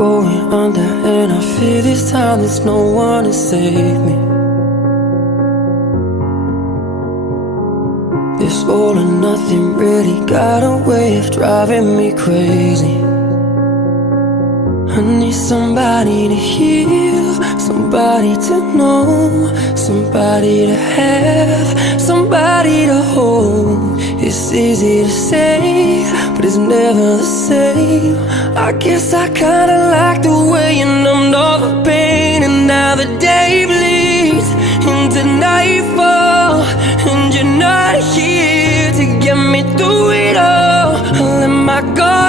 going under, and I fear this time there's no one to save me. This all or nothing really got a way of driving me crazy. I need somebody to heal, somebody to know, somebody to have, somebody to hold. It's easy to say, but it's never the same. I guess I kinda like the way you numbed all the pain. And now the day bleeds into nightfall, and you're not here to get me through it all. I let my guard